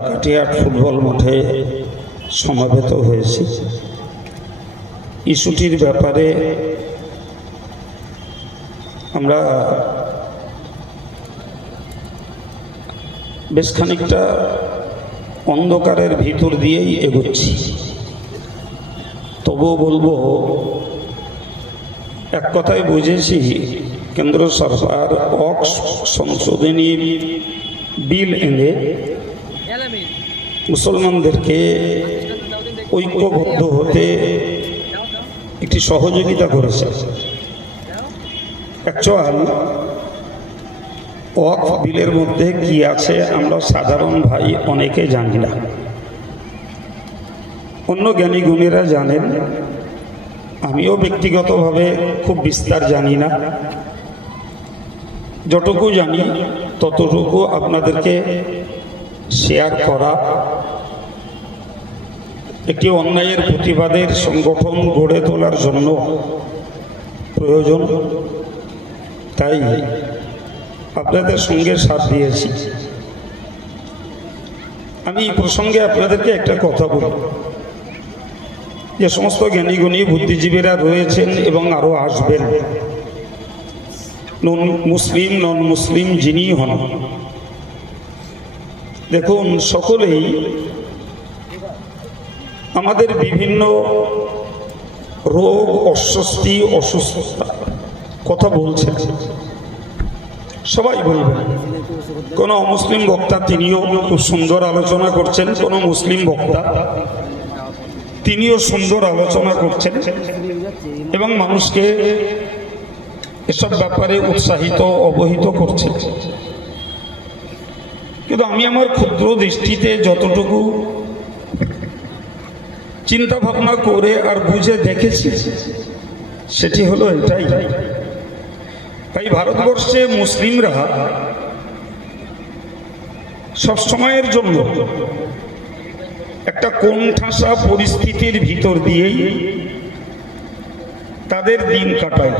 কাটিয়াট football মাঠে সমাবেত হয়েছি। ইস্যুটির ব্যাপারে আমরা বেশ খানিকটা অন্ধকারের ভিতর দিয়েই এগোচ্ছি। তবুও বলব, এক কথায় বুঝেছি, কেন্দ্র সরকার অক্স সংশোধনী বিল এনে মুসলমানদেরকে ঐক্যবদ্ধ হতে একটি সহযোগিতা করেছে। অ্যাকচুয়াল ওয়াক বিলের মধ্যে কি আছে আমরা সাধারণ ভাই অনেকে জানি না। অন্য জ্ঞানী গুণীরা জানেন, আমিও ব্যক্তিগতভাবে খুব বিস্তার জানি না। যতটুকু জানি, ততটুকু আপনাদেরকে শেয়ার করা একটি অন্যায়ের প্রতিবাদের সংগঠন গড়ে তোলার জন্য প্রয়োজন। তাই আপনাদের সঙ্গে সাথ দিয়েছি। আমি এই প্রসঙ্গে আপনাদেরকে একটা কথা বলি। যে সমস্ত জ্ঞানীগুণী, বুদ্ধিজীবীরা রয়েছেন এবং আরও আসবেন। নন মুসলিম নন মুসলিম যিনি হন। দেখুন, সকলেই আমাদের বিভিন্ন রোগ, অস্বস্তি, অসুস্থতা, কথা বলছেন। সবাই বলবেন, কোনো অমুসলিম বক্তা তিনিও খুব সুন্দর আলোচনা করছেন, কোনো মুসলিম বক্তা তিনিও সুন্দর আলোচনা করছেন এবং মানুষকে এসব ব্যাপারে উৎসাহিত, অবহিত করছেন। কিন্তু আমি আমার ক্ষুদ্র দৃষ্টিতে যতটুকু চিন্তা ভাবনা করে আর বুঝে দেখেছি, সেটি হলো এটাই। তাই ভারতবর্ষে মুসলিমরা সবসময়ের জন্য একটা কোণঠাসা পরিস্থিতির ভিতর দিয়েই তাদের দিন কাটায়।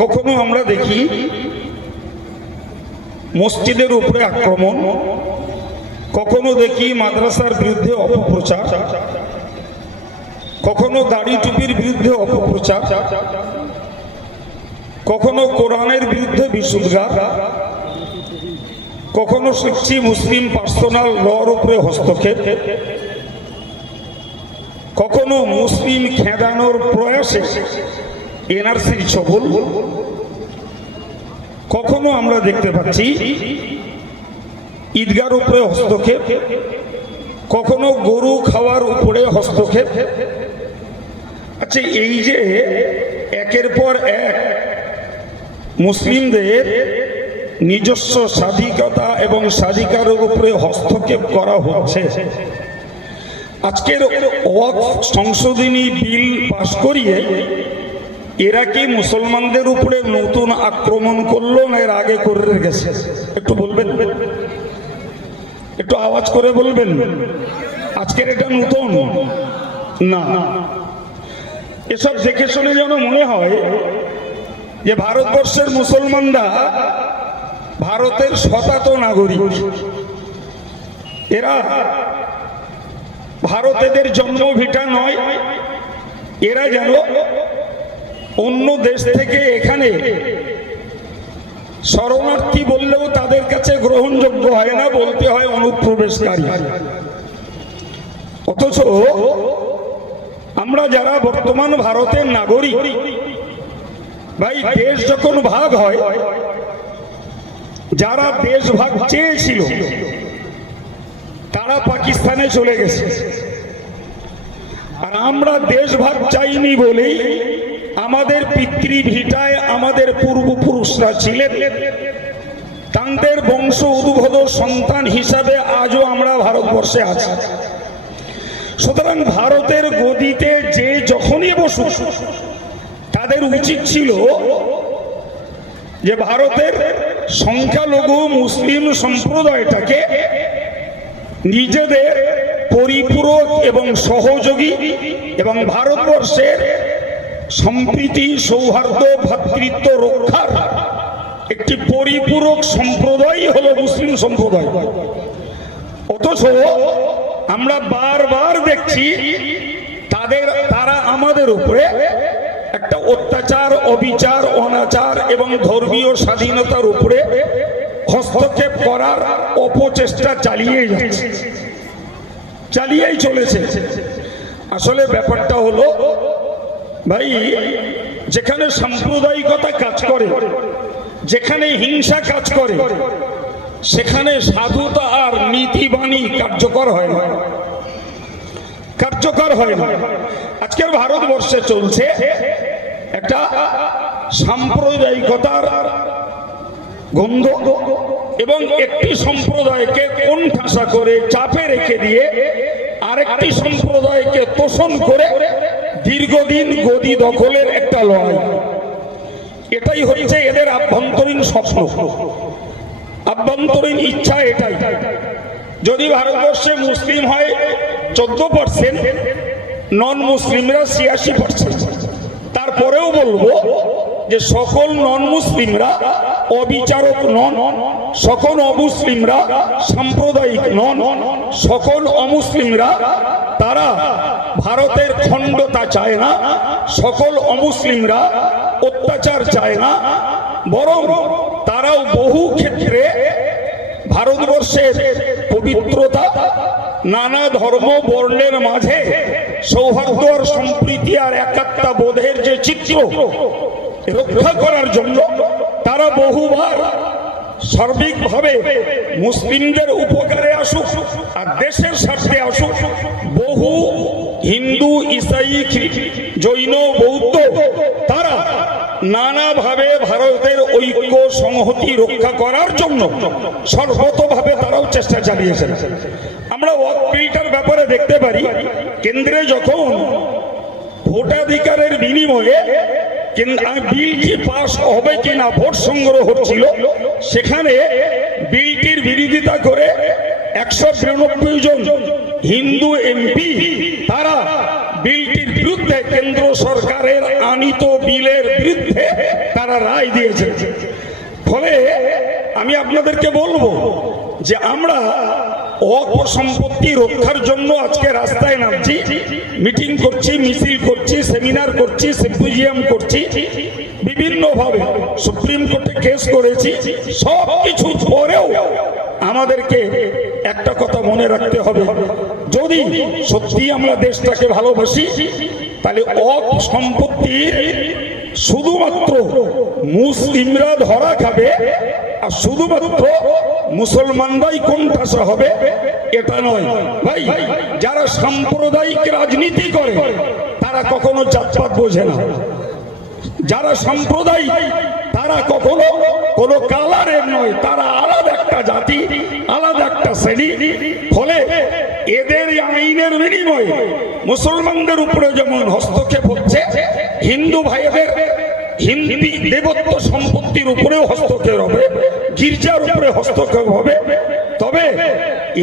কখনো আমরা দেখি মসজিদের উপরে আক্রমণ কখনো দেখি মাদ্রাসার বিরুদ্ধে অপপ্রচার? কখনো দাড়ি টুপির বিরুদ্ধে অপপ্রচার? কখনো কোরআনের বিরুদ্ধে বিশুদ্ধার? কখনো শিখছি মুসলিম পার্সোনাল লর উপরে হস্তক্ষেপ? কখনো মুসলিম খেদানোর প্রয়াসে এনআরসির ছবল? কখনো আমরা দেখতে পাচ্ছি ঈদগার উপরে হস্তক্ষেপ, কখনো গরু খাওয়ার উপরে হস্তক্ষেপ। আচ্ছা এই যে একের পর এক মুসলিমদের নিজস্ব স্বাধিকতা এবং স্বাধিকারের উপরে হস্তক্ষেপ করা হচ্ছে। আজকের সংশোধনী বিল পাশ করিয়ে এরা কি মুসলমানদের উপরে নতুন আক্রমণ করল না এর আগে করে গেছে? একটু বলবেন? একটু আওয়াজ করে বলবেন। আজকের এটা নতুন। না। এসব দেখে শুনে যেন মনে হয় যে ভারতবর্ষের মুসলমানরা ভারতের শতাত নাগরিক। এরা ভারতেদের জন্মভিটা নয়, এরা যেন অন্য দেশ থেকে এখানে শরণার্থী বললেও তাদের কাছে গ্রহণযোগ্য হয় না, বলতে হয় অনুপ্রবেশকারী। অথচ আমরা যারা বর্তমান ভারতের নাগরিক, ভাই, দেশ যখন ভাগ হয়, যারা দেশ ভাগ চেয়েছিল, তারা পাকিস্তানে চলে গেছে। আর আমরা দেশ ভাগ চাইনি বলেই আমাদের পিতৃভিটায় আমাদের পূর্বপুরুষরা ছিলেন। তাদের বংশ উদ্ভূত সন্তান হিসাবে আজও আমরা ভারতবর্ষে আছি। সুতরাং ভারতের গদিতে যে যখনই বসুক, তাদের উচিত ছিল যে ভারতের সংখ্যালঘু মুসলিম সম্প্রদায়টাকে নিজেদের পরিপূরক এবং সহযোগী এবং ভারতবর্ষের সম্প্রীতি, সৌহার্দ্য ভ্রাতৃত্ব রক্ষার একটি পরিপূরক সম্প্রদায় হলো মুসলিম সম্প্রদায়। অথচ আমরা বারবার দেখছি তাদের, তারা আমাদের উপরে একটা অত্যাচার, অবিচার, অনাচার এবং ধর্মীয় স্বাধীনতার উপরে হস্তক্ষেপ করার অপচেষ্টা চালিয়ে যাচ্ছে। চালিয়েই চলেছে। আসলে ব্যাপারটা হলো ভাই, যেখানে সাম্প্রদায়িকতা কাজ করে, যেখানে হিংসা কাজ করে, সেখানে সাধুতা আর নীতিবাণী কার্যকর হয় না। কার্যকর হয় না। আজকের ভারতবর্ষে চলছে একটা সাম্প্রদায়িকতার গন্ধ এবং একটি সম্প্রদায়কে কোন ঠাসা করে চাপে রেখে দিয়ে আরেকটি সম্প্রদায়কে তোষণ করে দীর্ঘদিন গদি দখলের একটা লড়াই। এটাই হচ্ছে এদের আভ্যন্তরীণ স্বপ্ন। আভ্যন্তরীণ ইচ্ছা এটাই। যদি ভারতবর্ষে মুসলিম হয়, চোদ্দ পার্সেন্ট নন মুসলিমরা ছিয়াশি পার্সেন্ট তারপরেও বলব যে সকল নন মুসলিমরা অবিচারক নন, সকল অমুসলিমরা সাম্প্রদায়িক নন, সকল অমুসলিমরা তারা ভারতের খণ্ডতা চায় না, সকল অমুসলিমরা অত্যাচার চায় না, বরং তারাও বহু ক্ষেত্রে ভারতবর্ষের পবিত্রতা, নানা ধর্ম বর্ণের মাঝে সৌহার্দ্য আর সম্প্রীতি আর একাত্তা বোধের যে চিত্র রক্ষা করার জন্য তারা বহুবার সার্বিকভাবে মুসলিমদের উপকারে আসুক আর দেশের স্বার্থে আসুক। বহু হিন্দু, ইসাই জৈন, বৌদ্ধ তারা নানাভাবে ভারতের ঐক্য, সংহতি রক্ষা করার জন্য সর্বতভাবে তারাও চেষ্টা চালিয়েছেন। আমরা ওয়াক বিলটার ব্যাপারে দেখতে পারি, কেন্দ্রে যখন ভোটাধিকারের বিনিময়ে আহ, বিলটি পাশ হবে কিনা ভোট সংগ্রহ হচ্ছিল সেখানে বিলটির বিরোধিতা করে একশো বিরানব্বই জন হিন্দু এমপি তারা বিলটির বিরুদ্ধে কেন্দ্র সরকারের আনিত বিলের বিরুদ্ধে তারা রায় দিয়েছে ফলে আমি আপনাদেরকে বলব যে আমরা অপসম্পত্তি রক্ষার জন্য আজকে রাস্তায় নামছি। মিটিং করছি, মিছিল করছি, সেমিনার করছি, সিম্পোজিয়াম করছি। বিভিন্নভাবে সুপ্রিম কোর্টে কেস করেছি। সব কিছু পরেও আমাদেরকে একটা কথা মনে রাখতে হবে। যদি সত্যি আমরা দেশটাকে ভালোবাসি, তাহলে অসম্পত্তির শুধুমাত্র মুসলিমরা ধরা খাবে আর শুধুমাত্র মুসলমানরাই কোণঠাসা হবে, এটা নয়। ভাই, যারা সাম্প্রদায়িক রাজনীতি করে, তারা কখনো জাতপাত বোঝে না। যারা সাম্প্রদায়িক, তারা কখনো কোনো কালারের নয়, তারা আলাদা একটা জাতি, আলাদা একটা শ্রেণি। ফলে এদের আইনের বিনিময়ে মুসলমানদের উপরে যেমন হস্তক্ষেপ হচ্ছে, হিন্দু ভাইদের হিন্দি দেবত্ব সম্পত্তির উপরেও হস্তক্ষেপ হবে, গির্জার উপরে হস্তক্ষেপ হবে। তবে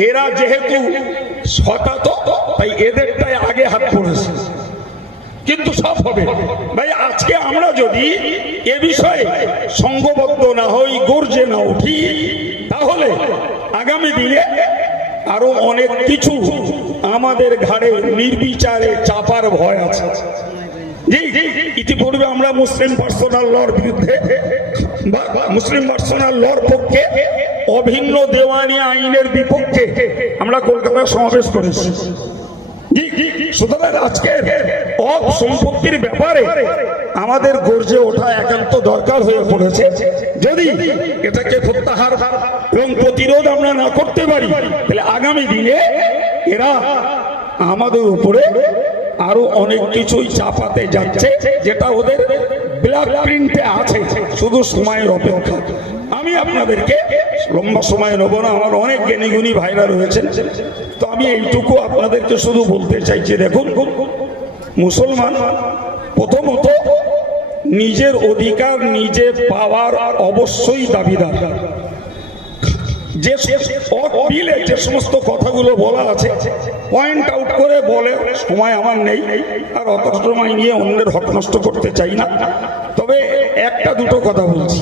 এরা যেহেতু শতাত তাই এদেরটাই আগে হাত পড়েছে। কিন্তু সব হবে। ভাই, আজকে আমরা যদি এ বিষয়ে সঙ্গবদ্ধ না হই, গর্জে না উঠি, তাহলে আগামী দিনে আরও অনেক কিছু আমাদের ঘাড়ে নির্বিচারে চাপার ভয় আছে। ইতিপূর্বে আমরা মুসলিম পার্সোনাল লর বিরুদ্ধে মুসলিম পার্সোনাল লর পক্ষে অভিন্ন দেওয়ানি আইনের বিপক্ষে আমরা কলকাতায় সমাবেশ করেছি। সুতরাং আজকের ব্যাপারে আমাদের গর্জে ওঠা একান্ত দরকার হয়ে পড়েছে। যদি এটাকে প্রত্যাহার এবং প্রতিরোধ আমরা না করতে পারি, তাহলে আগামী দিনে এরা আমাদের উপরে আরও অনেক কিছুই চাপাতে যাচ্ছে, যেটা ওদের ব্ল্যাক প্রিন্টে আছে। শুধু সময়ের অপেক্ষা। আমি আপনাদেরকে লম্বা সময় নেব না, আমার অনেক জ্ঞানীগুণী ভাইরা রয়েছেন। তো আমি এইটুকু আপনাদেরকে শুধু বলতে চাইছি দেখুন, মুসলমান প্রথমত নিজের অধিকার, নিজে পাওয়ার অবশ্যই দাবিদার। যে যে সমস্ত কথাগুলো বলা আছে পয়েন্ট আউট করে বলে, সময় আমার নেই, আর অত সময় নিয়ে অন্যের হক নষ্ট করতে চাই না। তবে একটা দুটো কথা বলছি।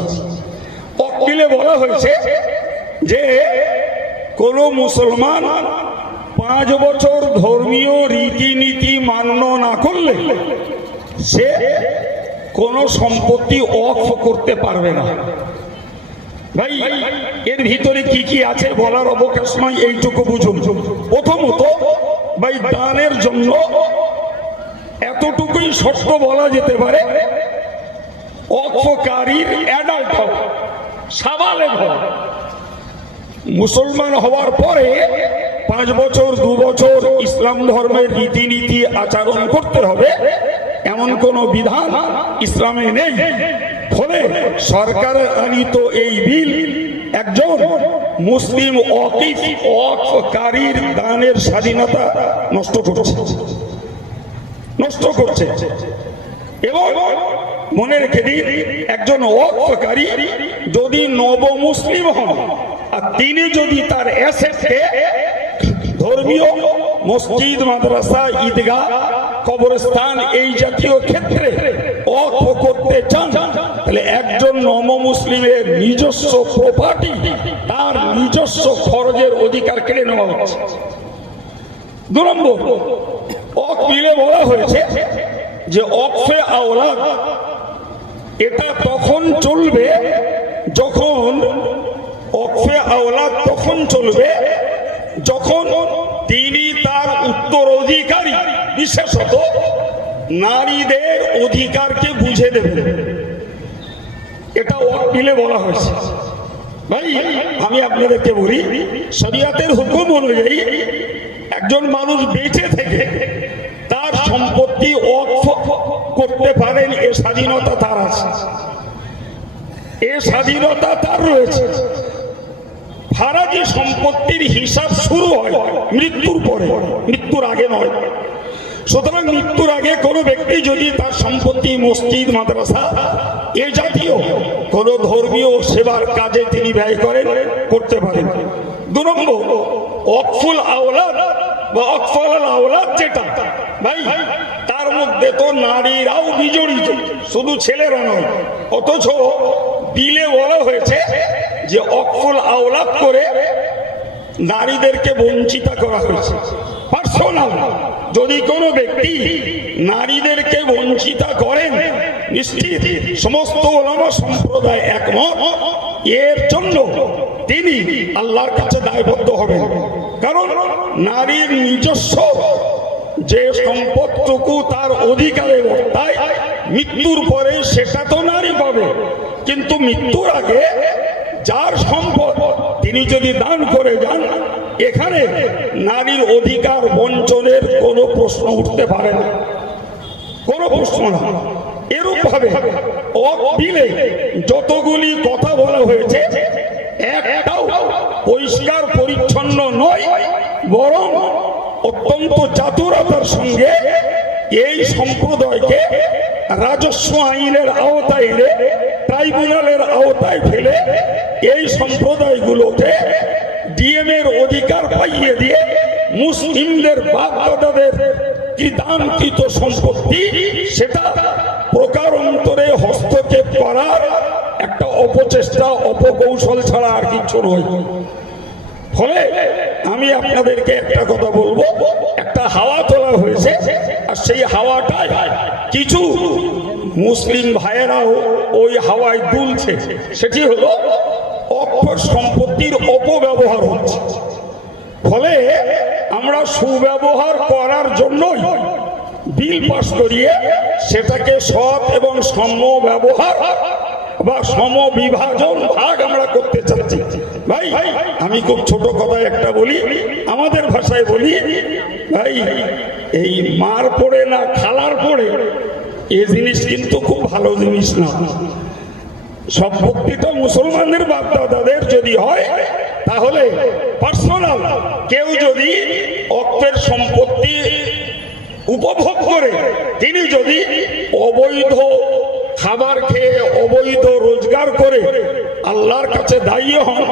বিলে বলা হয়েছে যে, কোনো মুসলমান পাঁচ বছর ধর্মীয় রীতিনীতি মান্য না করলে সে কোনো সম্পত্তি অফ করতে পারবে না। ভাই, এর ভিতরে কি কি আছে বলার অবকাশ নয় এইটুকু বুঝুন। প্রথমত, ভাই, দানের জন্য এতটুকুই শর্ত বলা যেতে পারে অক্ষকারীর অ্যাডাল্ট হওয়া সাবালেগ হওয়া মুসলমান হওয়ার পরে পাঁচ বছর, দু বছর ইসলাম ধর্মের রীতিনীতি আচরণ করতে হবে, এমন কোনো বিধান ইসলামে নেই। ফলে সরকারের আনিত এই বিল একজন মুসলিম অকিফ দানের স্বাধীনতা নষ্ট করছে। নষ্ট করছে। এবং মনে রেখে দিন, একজন অর্থকারী যদি নব মুসলিম হন, আর তিনি যদি তার অ্যাসেটকে ধর্মীয় মসজিদ, মাদ্রাসা, ঈদগাহ কবরস্থান এই জাতীয় ক্ষেত্রে অর্থ করতে চান, তাহলে একজন নম মুসলিমের নিজস্ব প্রপার্টি তার নিজস্ব খরচের অধিকার কেড়ে নেওয়া হচ্ছে। দু নম্বর অক বলা হয়েছে যে অকফে আওলাদ, এটা তখন চলবে যখন অকফে আওলাদ তখন চলবে যখন তিনি তার উত্তরাধিকারী বিশেষত নারীদের অধিকারকে বুঝে দেবেন এটা ওয়াকিলে বলা হয়েছে। ভাই, আমি আপনাদেরকে বলি, শরিয়াতের হুকুম অনুযায়ী একজন মানুষ বেঁচে থেকে তার সম্পত্তি করতে পারেন, এ স্বাধীনতা তার আছে। এ স্বাধীনতা তার রয়েছে। ফারাজি সম্পত্তির হিসাব শুরু হয় মৃত্যুর পরে, মৃত্যুর আগে নয়। সুতরাং মৃত্যুর আগে কোনো ব্যক্তি যদি তার সম্পত্তি, মসজিদ, মাদ্রাসা, এ জাতীয় কোনো ধর্মীয় সেবার কাজে তিনি ব্যয় করেন, করতে পারেন। দু নম্বর অকফুল আওলাদ, বা অকফল আওলাদ যেটা, ভাই, তার মধ্যে তো নারীরাও বিজড়িত, শুধু ছেলেরা নয়, অথচ বিলে বলা হয়েছে যে অকফুল আওলাদ করে নারীদেরকে বঞ্চিত করা হয়েছে। পার্সোনাল। যদি কোনো ব্যক্তি নারীদেরকে বঞ্চিত করেন, নিশ্চিত সমস্ত সম্প্রদায় একমত, এর জন্য তিনি আল্লাহর কাছে দায়বদ্ধ হবেন। কারণ নারীর নিজস্ব যে সম্পদটুকু তার অধিকারে বর্তায় মৃত্যুর পরে সেটা তো নারী পাবে, কিন্তু মৃত্যুর আগে যার সম্পদ তিনি যদি দান করে যান, এখানে নারীর অধিকার বঞ্চনের কোনো প্রশ্ন উঠতে পারে না। কোনো প্রশ্ন না। এরূপ ভাবে অবিলে যতগুলি কথা বলা হয়েছে, একটাও পরিষ্কার পরিচ্ছন্ন নয়, বরং অত্যন্ত চাতুরতার সঙ্গে এই সম্প্রদায়কে রাজস্ব আইনের আওতায় ট্রাইব্যুনালের আওতায় ফেলে এই সম্প্রদায়গুলোকে ডিএম এর অধিকার পাইয়ে দিয়ে মুসলিমদের বাপদাদাদের কি দানকৃত সম্পত্তি সেটা প্রকার অন্তরে হস্তক্ষেপ করার একটা অপচেষ্টা, অপকৌশল ছাড়া আর কিছু নয়। ফলে আমি আপনাদেরকে একটা কথা বলব, একটা হাওয়া তোলা হয়েছে, আর সেই হাওয়াটাই কিছু মুসলিম ভাইয়েরাও ওই হাওয়ায় দুলছে। সেটি হলো অক্ষর সম্পত্তির অপব্যবহার হচ্ছে। ফলে আমরা সুব্যবহার করার জন্যই বিল পাস করিয়ে সেটাকে সৎ এবং সম ব্যবহার বা সম বিভাজন ভাগ আমরা করতে চাচ্ছি। ভাই, আমি খুব ছোট কথায় একটা বলি, আমাদের ভাষায় বলি, ভাই, এই মার পড়ে না খালার পড়ে এ জিনিস কিন্তু খুব ভালো জিনিস না। সম্পত্তিটা মুসলমানদের বাপদাদাদের যদি হয়, তাহলে পার্সোনাল কেউ যদি অক্ষের সম্পত্তি উপভোগ করে, তিনি যদি অবৈধ খাবার খেয়ে অবৈধ রোজগার করে আল্লাহর কাছে দায়ী হন,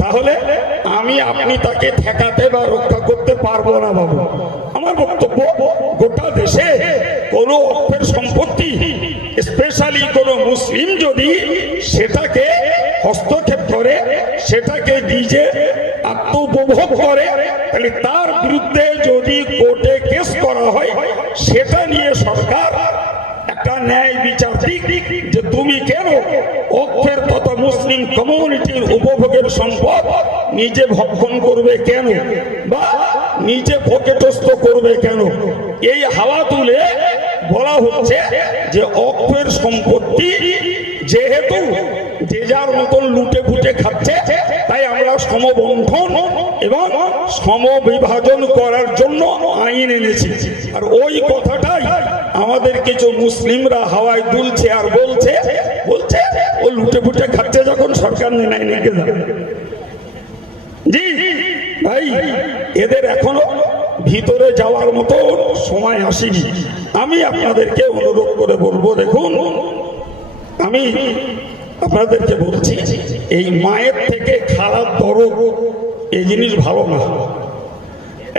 তাহলে আমি আপনি তাকে ঠেকাতে বা রক্ষা করতে পারব না বাবু। আমার বক্তব্য গোটা দেশে কোনো অর্থের সম্পত্তি স্পেশালি কোনো মুসলিম যদি সেটাকে হস্তক্ষেপ করে, সেটাকে নিজে আত্মউপভোগ করে, তাহলে তার বিরুদ্ধে যদি কোর্টে কেস করা হয়, সেটা নিয়ে সরকার একটা ন্যায় বিচার যে তুমি কেন অক্ষের তথা মুসলিম কমিউনিটির উপভোগের সম্পদ নিজে ভক্ষণ করবে কেন? বা নিজে পকেটস্থ করবে কেন? এই হাওয়া তুলে বলা হচ্ছে যে অক্ষের সম্পত্তি যেহেতু যে যার মতন লুটে ফুটে খাচ্ছে, তাই আমরা সমবন্ধন এবং সমবিভাজন করার জন্য আইন এনেছি। আর ওই কথাটাই আমাদের কিছু মুসলিমরা হাওয়ায় দুলছে আর বলছে বলছে, ও লুটে ফুটে খাচ্ছে যখন সরকার নেয় নিয়ে যাবে জি, ভাই, এদের এখনও ভিতরে যাওয়ার মতো সময় আসেনি। আমি আপনাদেরকে অনুরোধ করে বলব, দেখুন, আমি আপনাদেরকে বলছি, এই মায়ের থেকে খারাপ দরদ, এই জিনিস ভালো না।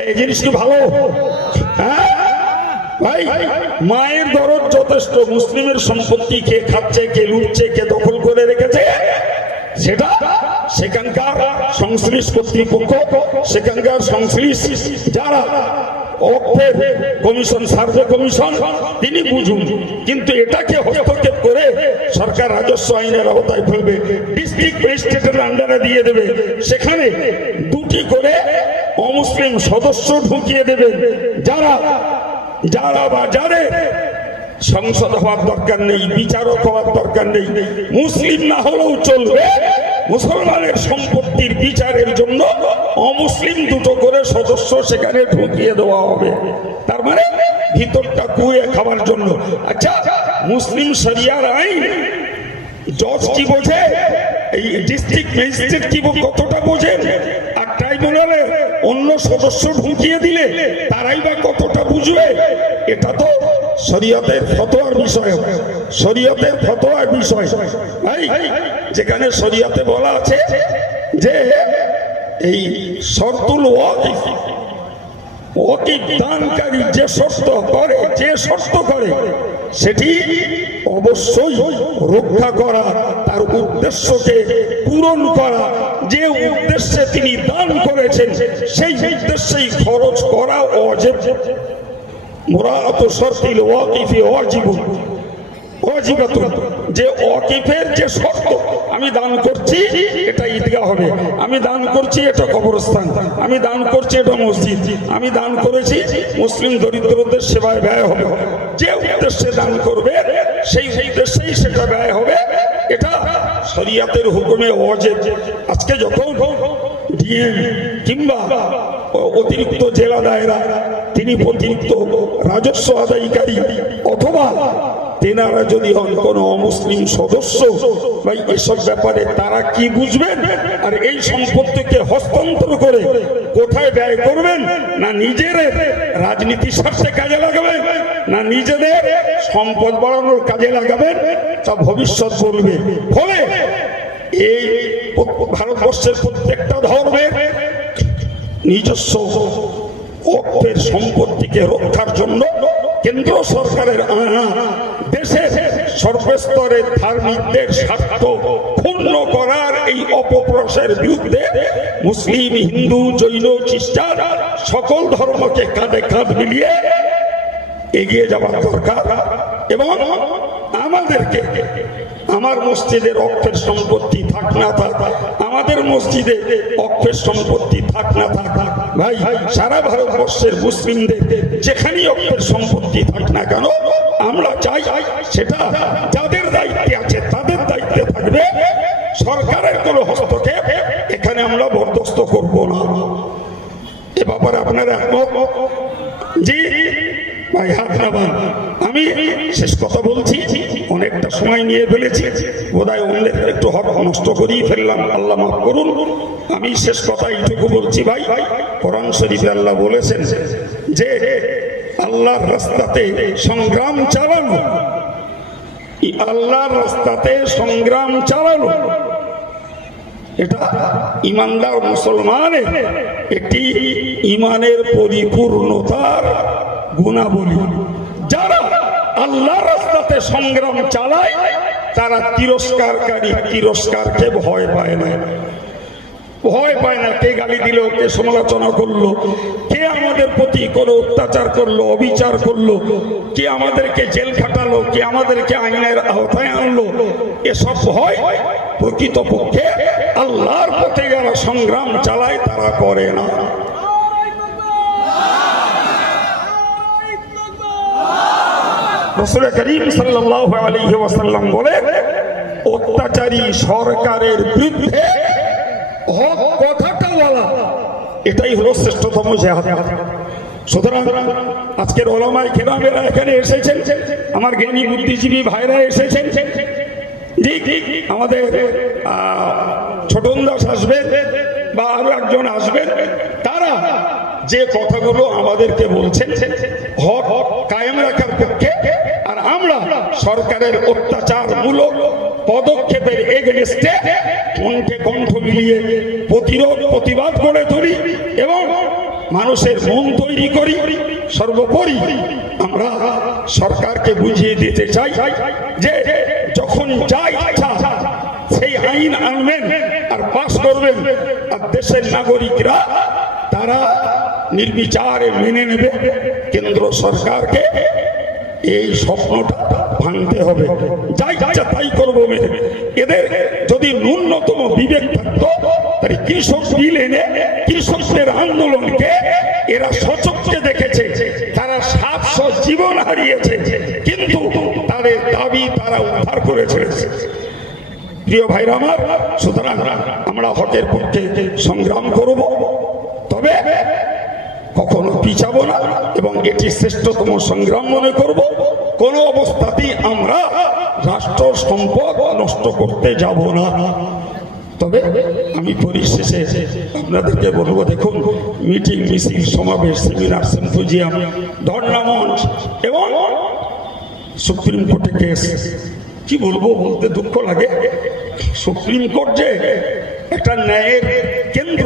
এই জিনিস কি ভালো? হ্যাঁ? ভাই, মায়ের দরদ যথেষ্ট, মুসলিমের সম্পত্তি কে খাচ্ছে, কে লুটছে, কে দখল করে রেখেছে, সেটা সেখানকার সংশ্লিষ্ট কর্তৃপক্ষ, সেখানকার সংশ্লিষ্ট যারা কমিশন, সার্ভে কমিশন, তিনি বুঝুন। কিন্তু এটাকে হস্তক্ষেপ করে সরকার রাজস্ব আইনের আওতায় ফেলবে ডিস্ট্রিক্ট ম্যাজিস্ট্রেটের আন্ডারে দিয়ে দেবে, সেখানে দুটি করে অমুসলিম সদস্য ঢুকিয়ে দেবে, যারা যারা বা যাদের সংসদ হওয়ার দরকার নেই, বিচারক হওয়ার দরকার নেই, মুসলিম না হলেও চলবে। মুসলমানের সম্পত্তির বিচারের জন্য অমুসলিম দুটো করে সদস্য সেখানে ঢুকিয়ে দেওয়া হবে। তার মানে ভিতরটা কুয়ে খাওয়ার জন্য। আচ্ছা মুসলিম শরিয়ার আইন, জজ কি বোঝে? এই ডিস্ট্রিক্ট ম্যাজিস্ট্রেট কি কতটা বোঝেন আর ট্রাইব্যুনালে অন্য সদস্য ঢুকিয়ে দিলে তারাই বা কতটা বুঝবে? এটা তো শরীয়তের ফতোয়ার বিষয়। শরীয়তের ফতোয়ার বিষয়। ভাই, যেখানে শরীয়তে বলা আছে যে এই শর্তুল ওয়াকিফ ওয়াকিফ দানকারী যে শর্ত করে, যে শর্ত করে, সেটি অবশ্যই রক্ষা করা, তার উদ্দেশ্যকে পূরণ করা, যে উদ্দেশ্যে তিনি দান করেছেন, সেই উদ্দেশ্যেই খরচ করা অজেব। মুরাত শর্তিল ওয়াকিফি অজীবন অজীবাতুন যে অকিফের যে শর্ত, আমি দান করছি, এটা ঈদগাহ হবে। আমি দান করছি, এটা কবরস্থান। আমি দান করছি, এটা মসজিদ। আমি দান করেছি, মুসলিম দরিদ্রদের সেবায় ব্যয় হবে। যে উদ্দেশ্যে দান করবে, সেই উদ্দেশ্যেই সেটা ব্যয় হবে। এটা শরিয়াতের হুকুমে অজেব আজকে যখন ডিএম কিংবা অতিরিক্ত জেলা দায়রা তিনি অতিরিক্ত রাজস্ব আদায়কারী অথবা তেনারা যদি হন কোনো অমুসলিম সদস্য, ভাই, এসব ব্যাপারে তারা কি বুঝবেন? আর এই সম্পত্তিকে হস্তান্তর করে কোথায় ব্যয় করবেন? না নিজের রাজনীতি স্বার্থে কাজে লাগাবেন? না নিজেদের সম্পদ বাড়ানোর কাজে লাগাবেন? তা ভবিষ্যৎ বলবে। ফলে এই ভারতবর্ষের প্রত্যেকটা ধর্মের নিজস্ব অক্ষের সম্পত্তিকে রক্ষার জন্য কেন্দ্র সরকারের আনা দেশের সর্বস্তরের ধার্মিকদের স্বার্থ ক্ষুণ্ণ করার এই অপপ্রসের বিরুদ্ধে মুসলিম হিন্দু জৈন খ্রিস্টান সকল ধর্মকে কাঁধে কাঁধ মিলিয়ে এগিয়ে যাওয়ার দরকার এবং আমাদেরকে আমার মসজিদের অক্ষের সম্পত্তি থাক না থাক, আমাদের মসজিদে অক্ষের সম্পত্তি থাক না থাক। ভাই, সারা ভারতবর্ষের মুসলিমদের যেখানেই অক্ষের সম্পত্তি থাক না কেন, আমরা চাই সেটা যাদের দায়িত্বে আছে তাদের দায়িত্বে থাকবে। সরকারের কোনো হস্তক্ষেপ এখানে আমরা বরদস্ত করব না। এ ব্যাপারে আপনারা জি। হাত নামান আমি শেষ কথা বলছি, অনেকটা সময় নিয়ে ফেলেছি। বোধহয় অন্যের একটু হক নষ্ট করিয়ে ফেললাম, আল্লাহ মাফ করুন। আমি শেষ কথা এইটুকু বলছি ভাই ভাই কোরআন শরীফে আল্লাহ বলেছেন যে, আল্লাহর রাস্তাতে সংগ্রাম চালানো। আল্লাহর রাস্তাতে সংগ্রাম চালানো। এটা ইমানদার মুসলমানের একটি ইমানের পরিপূর্ণতার গুণাবলী। যারা আল্লাহ রাস্তাতে সংগ্রাম চালায়, তারা তিরস্কারকারী তিরস্কারকে ভয় পায় না। ভয় পায় না, কে গালি দিল, কে সমালোচনা করল, কে আমাদের প্রতি কোনো অত্যাচার করল, অবিচার করল, কে আমাদেরকে জেল খাটালো, কে আমাদেরকে আইনের আওতায় আনলো, এসব ভয় প্রকৃতপক্ষে আল্লাহর পথে যারা সংগ্রাম চালায়, তারা করে না। রসুল করিম ওয়াসাল্লাম বলে, অত্যাচারী সরকারের বিরুদ্ধে এটাই হলো শ্রেষ্ঠতম সুতরাং আজকের ওলামায় এখানে আমার জ্ঞানী বুদ্ধিজীবী ভাইরা এসেছেন। আমাদের ছোটন দাস আসবেন বা আরও একজন আসবেন তারা যে কথাগুলো আমাদেরকে বলছেন, হক কায়েম আর আমরা সরকারের অত্যাচার অত্যাচারমূলক পদক্ষেপের এগেনস্টে কণ্ঠে কণ্ঠ মিলিয়ে প্রতিরোধ, প্রতিবাদ করে তুলি এবং মানুষের মন তৈরি করি। সর্বোপরি আমরা সরকারকে বুঝিয়ে দিতে চাই যে যখন যা ইচ্ছা সেই আইন আনবেন আর পাশ করবেন আর দেশের নাগরিকরা তারা নির্বিচারে মেনে নেবে। কেন্দ্র সরকারকে এই স্বপ্নটা ভাঙতে হবে। যাই ইচ্ছা তাই করব এদের যদি ন্যূনতম বিবেক থাকতো, তাহলে কৃষক বিল এনে কৃষকদের আন্দোলনকে এরা সচক্ষে দেখেছে। তারা সাতশো জীবন হারিয়েছে, কিন্তু তাদের দাবি তারা উদ্ধার করে ছেড়েছে প্রিয় ভাইরা আমার, সুতরাং আমরা হকের পক্ষে সংগ্রাম করব। তবে কখনো পিছাবো না এবং এটি শ্রেষ্ঠতম সংগ্রাম মনে করব। কোন অবস্থাতেই আমরা রাষ্ট্র সম্পদ নষ্ট করতে যাব না। তবে আমি পরিশেষে আপনাদেরকে বলব, দেখুন, মিটিং, মিছিল, সমাবেশ, সেমিনার, সিম্পোজিয়াম, ধর্ণা মঞ্চ এবং সুপ্রিম কোর্টে কেস। কি বলব, বলতে দুঃখ লাগে। সুপ্রিম কোর্ট যে একটা ন্যায়ের কেন্দ্র,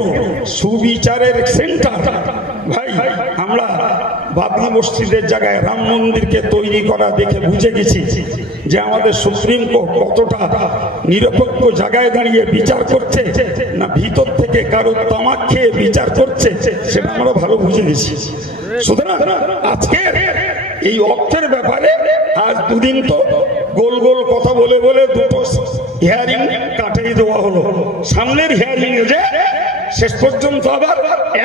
সুবিচারের সেন্টার ভাই, আমরা বাবরি মসজিদের জায়গায় রাম মন্দিরকে তৈরি করা দেখে বুঝে গেছি যে আমাদের সুপ্রিম কোর্ট কতটা নিরপেক্ষ জায়গায় দাঁড়িয়ে বিচার করছে না ভিতর থেকে কারও তামাক খেয়ে বিচার করছে, সেটা আমরা ভালো বুঝে গেছি। সুতরাং আজকে এই অর্থের ব্যাপারে আজ দুদিন তো গোল গোল কথা বলে বলে দুটো হিয়ারিং কাটিয়ে দেওয়া হলো। সামনের হিয়ারিং যে শেষ পর্যন্ত আবার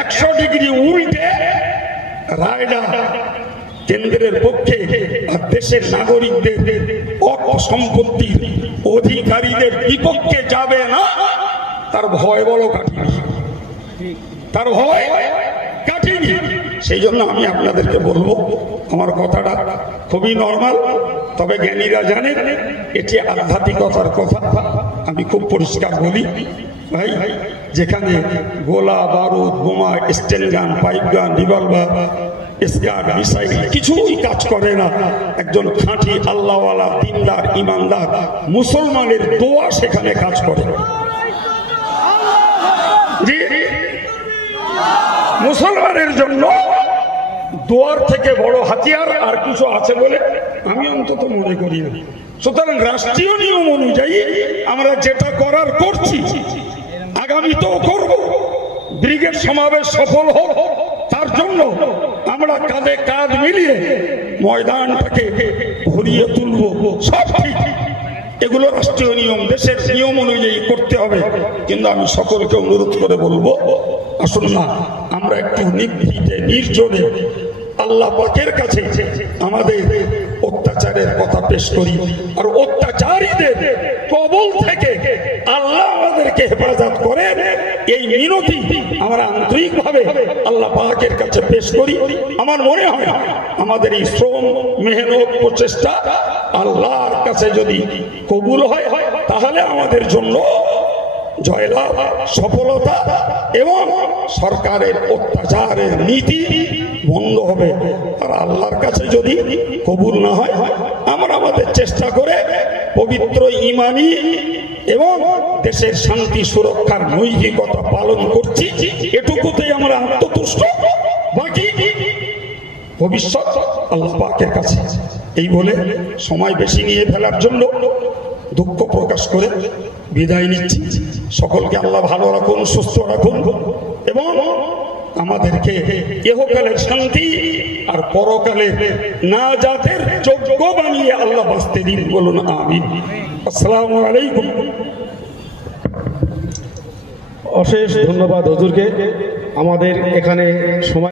একশো ডিগ্রি উল্টে রায়টা কেন্দ্রের পক্ষে আর দেশের নাগরিকদের সম্পত্তির অধিকারীদের বিপক্ষে যাবে না, তার ভয় বলো কাটিনি তার ভয় কাটিনি সেই জন্য আমি আপনাদেরকে বলব, আমার কথাটা খুবই নর্মাল, তবে জ্ঞানীরা জানেন এটি আধ্যাত্মিকতার কথা। আমি খুব পরিষ্কার বলি। ভাই ভাই যেখানে গোলা, বারুদ, বোমা, স্টেন গান, পাইপ গান, রিভলভার, স্কার, মিসাইল কিছুই কাজ করে না। একজন খাঁটি আল্লাহওয়ালা, দিনদার, ইমানদার মুসলমানের দোয়া সেখানে কাজ করে। মুসলমানের জন্য দোয়ার থেকে বড় হাতিয়ার আর কিছু আছে বলে আমি অন্তত মনে করি না। সুতরাং রাষ্ট্রীয় নিয়ম অনুযায়ী আমরা যেটা করার করছি আগামীতেও করব। ব্রিগেড সমাবেশ সফল হোক, তার জন্য আমরা কাঁধে কাঁধ মিলিয়ে ময়দানটাকে ভরিয়ে তুলব। সব ঠিক। এগুলো রাষ্ট্রীয় নিয়ম, দেশের নিয়ম অনুযায়ী করতে হবে। কিন্তু আমি সকলকে অনুরোধ করে বলব, আসুন না, আমরা একটু নিভৃতে, নির্জনে আল্লাহ পাকের কাছে আমাদের অত্যাচারের কথা পেশ করি। আর অত্যাচারীদের কবল থেকে আল্লাহ আমাদেরকে হেফাজত করেন। এই মিনতি আমরা আন্তরিকভাবে আল্লাহ পাকের কাছে পেশ করি। আমার মনে হয় আমাদের এই শ্রম, মেহনত, প্রচেষ্টা আল্লাহর কাছে যদি কবুল হয়, তাহলে আমাদের জন্য জয়লাভ, সফলতা এবং সরকারের অত্যাচারের নীতি বন্ধ হবে। আর আল্লাহর কাছে যদি কবুল না হয়, আমরা আমাদের চেষ্টা করে পবিত্র ইমানি এবং দেশের শান্তি, সুরক্ষার নৈতিকতা পালন করছি। এটুকুতেই আমরা আত্মতুষ্ট। বাকি ভবিষ্যৎ আল্লাহ পাকের কাছে। এই বলে সময় বেশি নিয়ে ফেলার জন্য দুঃখ প্রকাশ করে বিদায় নিচ্ছি। সকলকে আল্লাহ ভালো রাখুন, সুস্থ রাখুন এবং আমাদেরকে এহকালের শান্তি আর পরকালের না জাতের যোগ্য বানিয়ে আল্লাহ বাঁচতে দিন বলুন আমি আসসালাম আলাইকুম। অশেষ ধন্যবাদ হজুরকে। আমাদের এখানে সময়